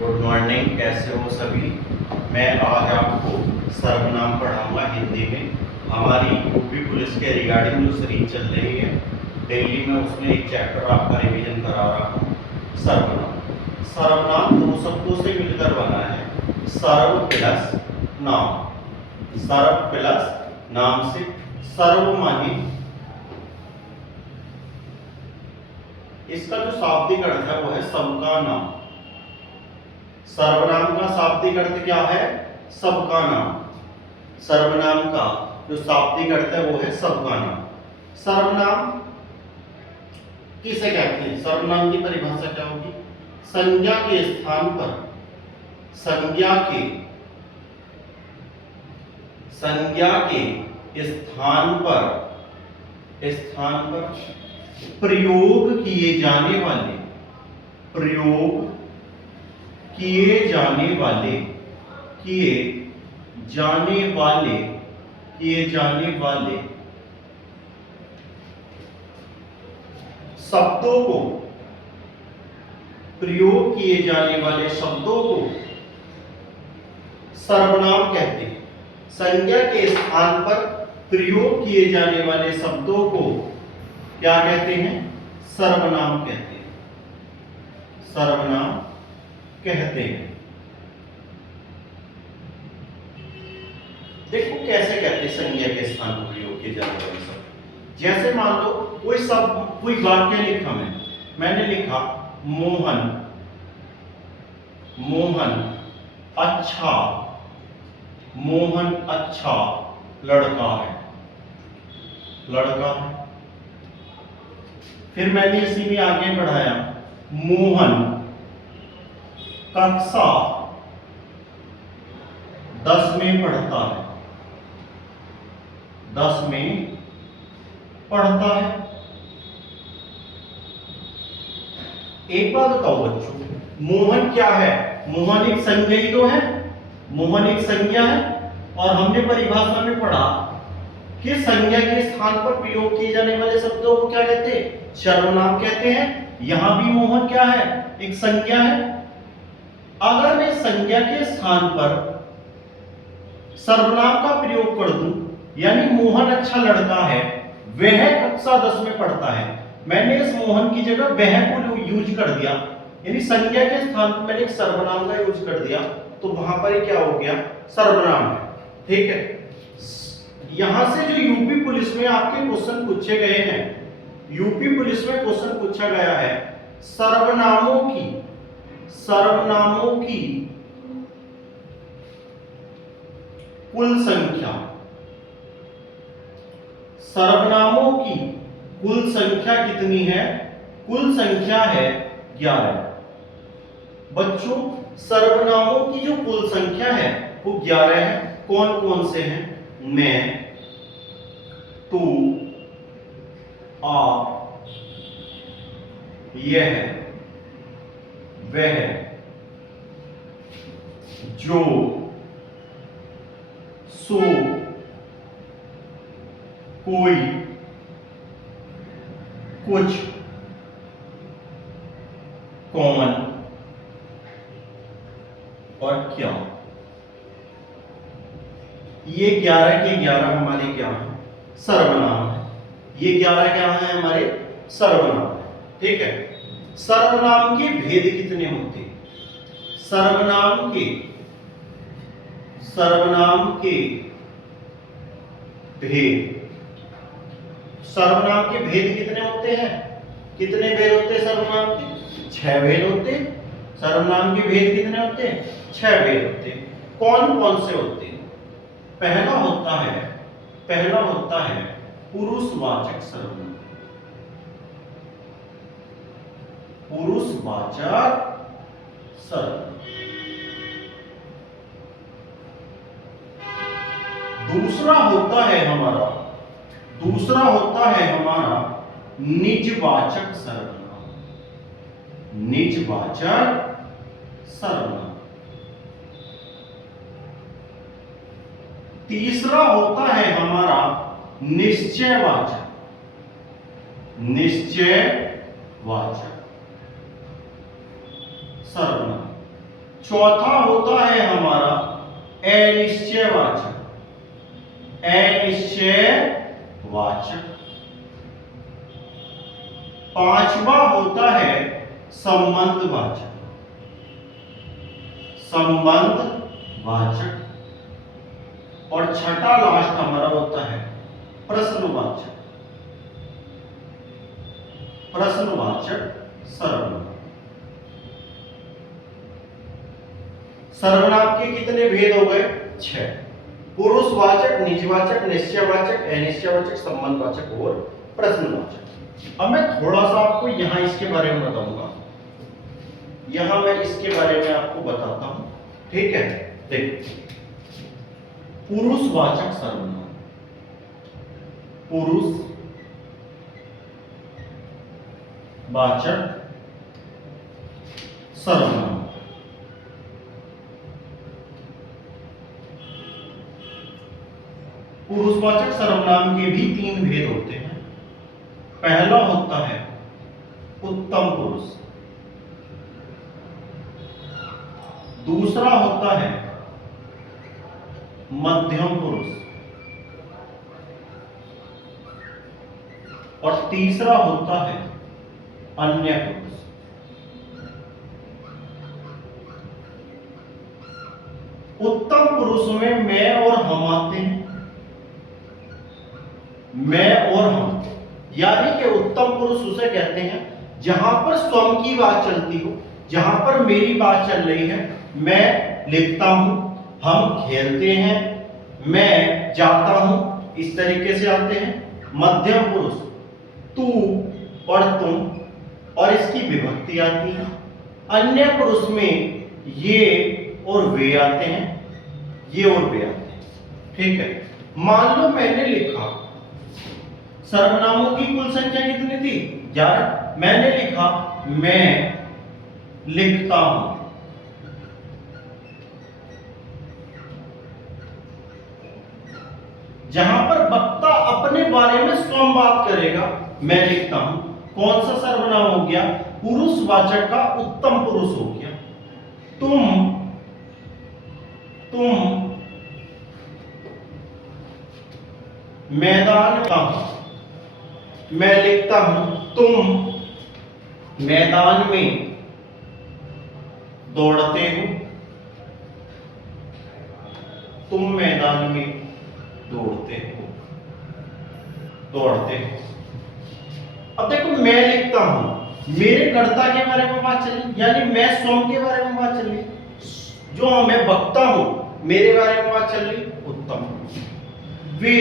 Good morning, कैसे हो सभी। मैं आज आपको सर्वनाम पढ़ाऊंगा हिंदी में। हमारी यूपी पुलिस के रिगार्डिंग जो सीरीज चल रही है डेली में, उसमें एक चैप्टर आपका रिवीजन करा रहा हूँ। सर्वनाम। सर्वनाम दो शब्दों से मिलकर बना है, सर्व प्लस नाम। सर्व प्लस नाम से सर्व माने इसका जो शाब्दिक अर्थ है वो है सबका नाम। सर्वनाम का शाब्दिक अर्थ क्या है? सबका नाम। सर्वनाम का जो शाब्दिक अर्थ है वो है सबका नाम। सर्वनाम किसे कहते हैं? सर्वनाम की परिभाषा क्या होगी? संज्ञा के स्थान पर, संज्ञा के स्थान पर प्रयोग किए जाने वाले, प्रयोग किए जाने वाले शब्दों को, प्रयोग किए जाने वाले शब्दों को सर्वनाम कहते हैं। संज्ञा के स्थान पर प्रयोग किए जाने वाले शब्दों को क्या कहते हैं? सर्वनाम कहते हैं। सर्वनाम कहते हैं। देखो कैसे कहते हैं संज्ञा के स्थान पर प्रयोग किए जाने वाले शब्द। जैसे मान लो कोई शब्द, कोई वाक्य लिखा मैंने लिखा मोहन, मोहन अच्छा, मोहन अच्छा लड़का है, लड़का है। फिर मैंने इसी में आगे बढ़ाया, मोहन कक्षा 10 में पढ़ता है, 10 में पढ़ता है। एक बात बताओ बच्चों, मोहन क्या है? मोहन एक संज्ञा ही तो है, मोहन एक संज्ञा है। और हमने परिभाषा में पढ़ा कि संज्ञा के स्थान पर प्रयोग किए जाने वाले शब्दों को क्या कहते हैं? सर्वनाम कहते हैं। यहां भी मोहन क्या है? एक संज्ञा है। अगर मैं संज्ञा के स्थान पर सर्वनाम का प्रयोग कर दूं, यानी मोहन अच्छा लड़का है, वह कक्षा 10 में पढ़ता है, मैंने इस मोहन की जगह वह को यूज कर दिया, यानी संज्ञा के स्थान पर मैंने एक सर्वनाम का यूज कर दिया, तो वहां पर क्या हो गया? सर्वनाम है। ठीक है। यहां से जो यूपी पुलिस में आपके क्वेश्चन पूछे गए हैं, यूपी पुलिस में क्वेश्चन पूछा गया है सर्वनामों की कुल संख्या। सर्वनामों की कुल संख्या कितनी है? कुल संख्या है 11। बच्चों, सर्वनामों की जो कुल संख्या है वो 11 है। कौन कौन से हैं? मैं, तू, आप, यह, वह, जो, सो, कोई, कुछ, कौन और क्या। ये 11 के 11 हमारे क्या है? सर्वनाम है। ये 11 क्या है? हमारे सर्वनाम है। ठीक है। सर्वनाम के भेद कितने होते हैं? सर्वनाम के भेद, सर्वनाम के भेद कितने होते हैं? कितने भेद होते हैं सर्वनाम के? 6 भेद होते हैं। सर्वनाम के भेद कितने होते हैं? 6 भेद होते हैं। कौन कौन से होते हैं? पहला होता है पुरुषवाचक सर्वनाम। पुरुषवाचक सर्वनाम। दूसरा होता है हमारा निजवाचक सर्वनाम। निजवाचक सर्वनाम। तीसरा होता है हमारा निश्चयवाचक। निश्चयवाचक सर्वनाम। चौथा होता है हमारा अनिश्चयवाचक। अनिश्चयवाचक। पांचवा होता है संबंधवाचक। संबंधवाचक। और छठा लास्ट हमारा होता है प्रश्नवाचक। प्रश्नवाचक सर्वनाम। सर्वनाम के कितने भेद हो गए? 6। पुरुषवाचक, निजवाचक, निश्चयवाचक, अनिश्चयवाचक, संबंधवाचक और प्रश्नवाचक। अब मैं थोड़ा सा आपको यहां इसके बारे में बताऊंगा। यहां मैं इसके बारे में आपको बताता हूं, ठीक है? देखिए, पुरुषवाचक सर्वनाम। पुरुषवाचक सर्वनाम। पुरुषवाचक सर्वनाम के भी 3 भेद होते हैं। पहला होता है उत्तम पुरुष। दूसरा होता है मध्यम पुरुष। और तीसरा होता है अन्य पुरुष। उत्तम पुरुष में मैं और हम आते हैं। मैं और हम, यानी कि उत्तम पुरुष उसे कहते हैं जहां पर स्वयं की बात चलती हो, जहां पर मेरी बात चल रही है। मैं लिखता हूं, हम खेलते हैं, मैं जाता हूं, इस तरीके से आते हैं। मध्यम पुरुष तू और तुम, और इसकी विभक्ति आती है। अन्य पुरुष में ये और वे आते हैं, ये और वे आते हैं, ठीक है? मान लो मैंने लिखा, सर्वनामों की कुल संख्या कितनी थी? 11। मैंने लिखा मैं लिखता हूं। जहां पर वक्ता अपने बारे में स्वयं बात करेगा, मैं लिखता हूं, कौन सा सर्वनाम हो गया? पुरुषवाचक का उत्तम पुरुष हो गया। तुम मैदान का, मैं लिखता हूं तुम मैदान में दौड़ते हो। तुम मैदान में दौड़ते हो। अब देखो, मैं लिखता हूं, मेरे कर्ता के बारे में बात चली, यानी मैं स्वयं के बारे में बात चल रही। जो मैं वक्ता हूं, मेरे बारे में बात चल रही, उत्तम। वे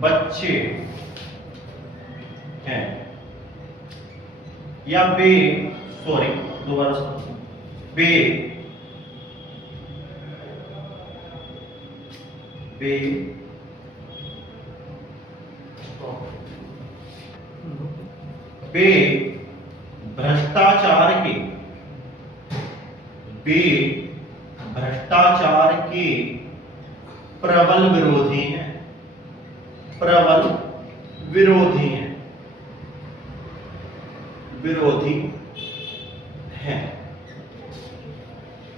बच्चे हैं, या वे, सॉरी दोबारा से, वे भ्रष्टाचार के प्रबल विरोधी हैं। प्रबल विरोधी हैं।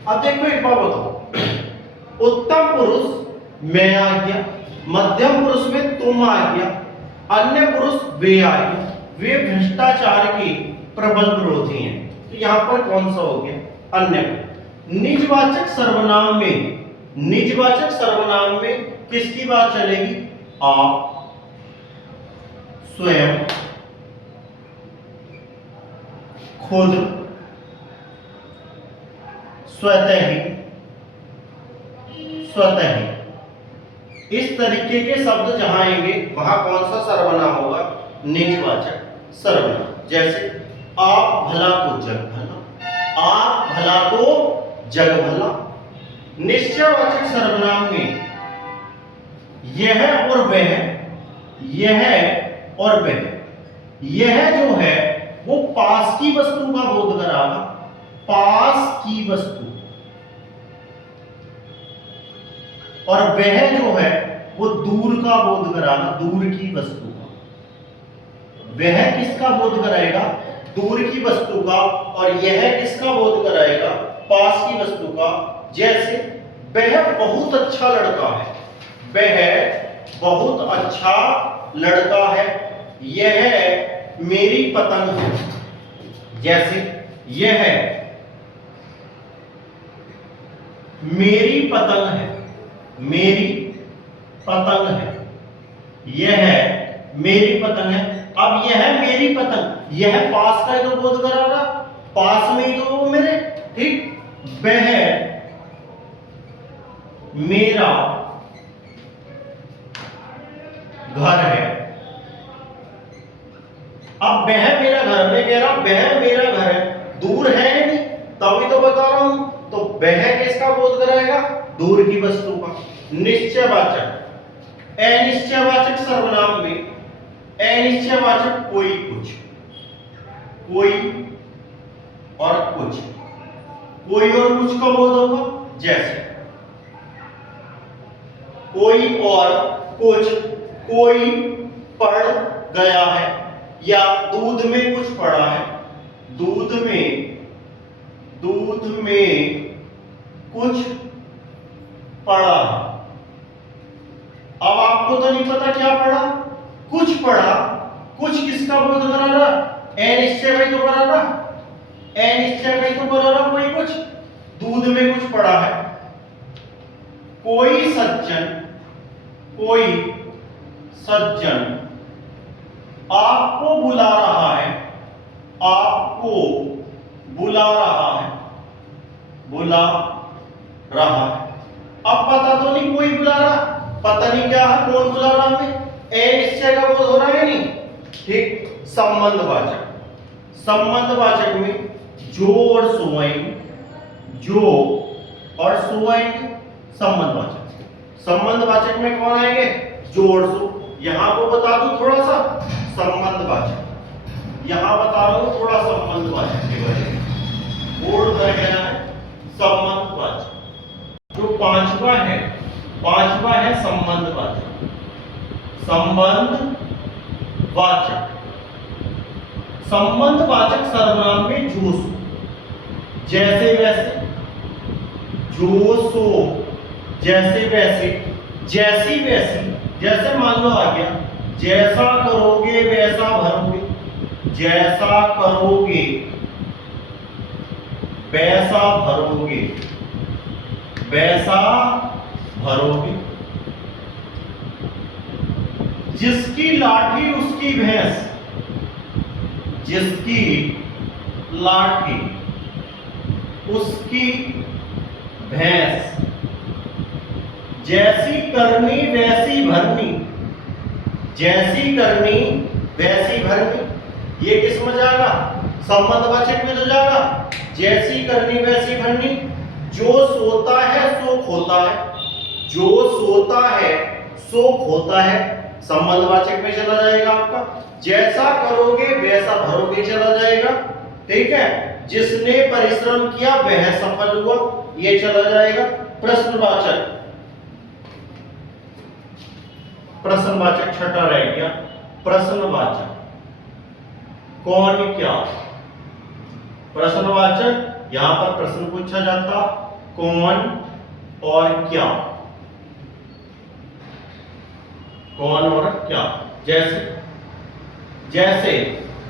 अब देखो, एक बात बताओ, उत्तम पुरुष मैं आ गया, मध्यम पुरुष में तुम आ गया, अन्य पुरुष वे आ गया। वे भ्रष्टाचार के प्रबल विरोधी हैं, तो यहां पर कौन सा हो गया? अन्य। निजवाचक सर्वनाम में किसकी बात चलेगी? आप, स्वयं, खुद, स्वतः ही। इस तरीके के शब्द जहां आएंगे, वहां कौन सा सर्वनाम होगा? निजवाचक सर्वनाम। जैसे आप भला को जग भला, आप भला को जग भला। निश्चयवाचक सर्वनाम में यह और वह, यह और वह, यह जो है वो पास की वस्तु का बोध करागा, पास की वस्तु। और वह जो है वो दूर का बोध कराना, दूर की वस्तु का। वह किसका बोध कराएगा? दूर की वस्तु का, और यह किसका बोध कराएगा, पास की वस्तु का। जैसे वह बहुत अच्छा लड़का है, वह बहुत अच्छा लड़का है, यह मेरी पतंग है। जैसे यह मेरी पतंग है, मेरी पतंग है, यह मेरी पतंग है। अब यह मेरी पतंग, यह पास का ही तो बोध करा रहा, पास में ही तो वो मेरे, ठीक। वह मेरा घर है। अब वह मेरा घर, में कह रहा वह मेरा घर है, दूर है नहीं, तभी तो बता रहा हूं। तो वह किसका बोध कराएगा, दूर की वस्तु का। निश्चयवाचक, अनिश्चयवाचक सर्वनाम में अनिश्चयवाचक कोई कुछ, कोई और कुछ, कोई और कुछ का बोध होगा। जैसे कोई और कुछ, कोई पढ़ गया है, या दूध में कुछ पड़ा है, दूध में कुछ पड़ा है। अब आपको तो नहीं पता क्या पड़ा, कुछ पड़ा, कुछ किसका बोध करा रहा, अनिश्चय का ही तो करा रहा, अनिश्चय का ही तो करा रहा, कोई कुछ, दूध में कुछ पड़ा है। कोई सज्जन आपको बुला रहा है, आपको बुला रहा है, बुला रहा है। अब पता तो नहीं कोई बुला रहा, पता नहीं क्या है, कौन बुला रहा हमें, अनिश्चय का बोध हो रहा है नहीं, ठीक। संबंधवाचक, संबंधवाचक में जो और सो आएंगे, जो और सो आएंगे संबंधवाचक। संबंधवाचक में कौन आएंगे, जो और सो। यहां को बता दूं थोड़ा सा संबंधवाचक, यहां बता रहा हूं थोड़ा संबंधवाचक के बारे में, बोर्ड कर गया है संबंधवाचक। जो पांचवा है संबंधवाचक, संबंधवाचक। संबंधवाचक सर्वनाम में जो सो, जैसे वैसे, जो सो, जैसे वैसे, जैसी वैसी। जैसे मान लो आ गया, जैसा करोगे वैसा भरोगे, जैसा करोगे वैसा भरोगे, वैसा भरोगे। जिसकी लाठी उसकी भैंस, जिसकी लाठी उसकी भैंस। जैसी करनी वैसी भरनी, जैसी करनी वैसी भरनी। ये किस में जाएगा, संबंधवाचक में तो जाएगा। जैसी करनी वैसी भरनी। जो सोता है सो खोता है, जो सोता है सो खोता है, संबंधवाचक में चला जाएगा आपका। जैसा करोगे वैसा भरोगे चला जाएगा, ठीक है। जिसने परिश्रम किया वह सफल हुआ, ये चला जाएगा। प्रश्नवाचक, प्रश्नवाचक छठा रह गया। प्रश्नवाचक कौन क्या, प्रश्नवाचक यहां पर प्रश्न पूछा जाता, कौन और क्या, कौन और क्या। जैसे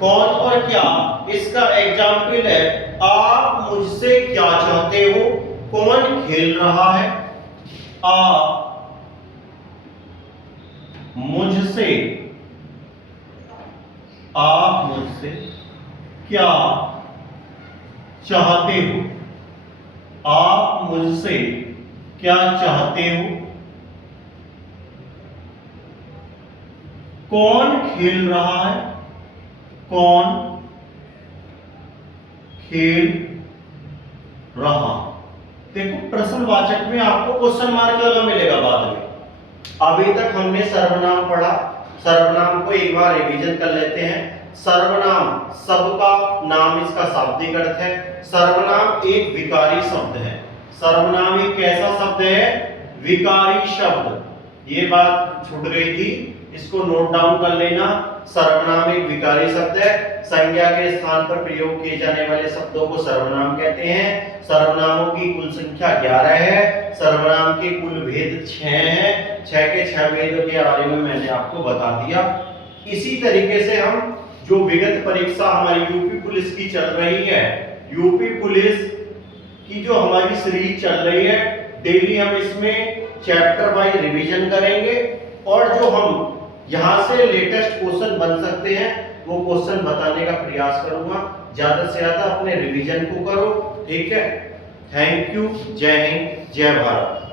कौन और क्या, इसका एग्जाम्पल है, आप मुझसे क्या चाहते हो। कौन खेल रहा है, आप मुझसे, आप मुझसे क्या चाहते हो, आप मुझसे क्या चाहते हो। कौन खेल रहा है, कौन खेल रहा। देखो प्रश्नवाचक में आपको क्वेश्चन मार्क लगा मिलेगा बाद में। अभी तक हमने सर्वनाम पढ़ा, सर्वनाम को एक बार रिवीजन कर लेते हैं। सर्वनाम सबका नाम, इसका शाब्दिक अर्थ है। सर्वनाम एक विकारी शब्द है। सर्वनाम एक कैसा शब्द है, विकारी शब्द। ये बात छूट गई थी, इसको नोट डाउन कर लेना। सर्वनाम एक विकारी शब्द है। संज्ञा के स्थान पर प्रयोग किए जाने वाले शब्दों को सर्वनाम कहते हैं। सर्वनामों की कुल संख्या 11 है। सर्वनाम के कुल भेद 6 हैं। 6 के 6 भेदों के बारे में मैंने आपको बता दिया। इसी तरीके से हम जो विगत परीक्षा हमारी यूपी पुलिस की चल रही है, यूपी पुलिस की जो हमारी सीरीज चल रही है, डेली हम इसमें चैप्टर वाइज रिवीजन करेंगे और जो हम यहां से लेटेस्ट क्वेश्चन बन सकते हैं वो क्वेश्चन बताने का प्रयास करूंगा। ज्यादा से ज्यादा अपने रिवीजन को करो, ठीक है। Thank you. जय हिंद, जय भारत।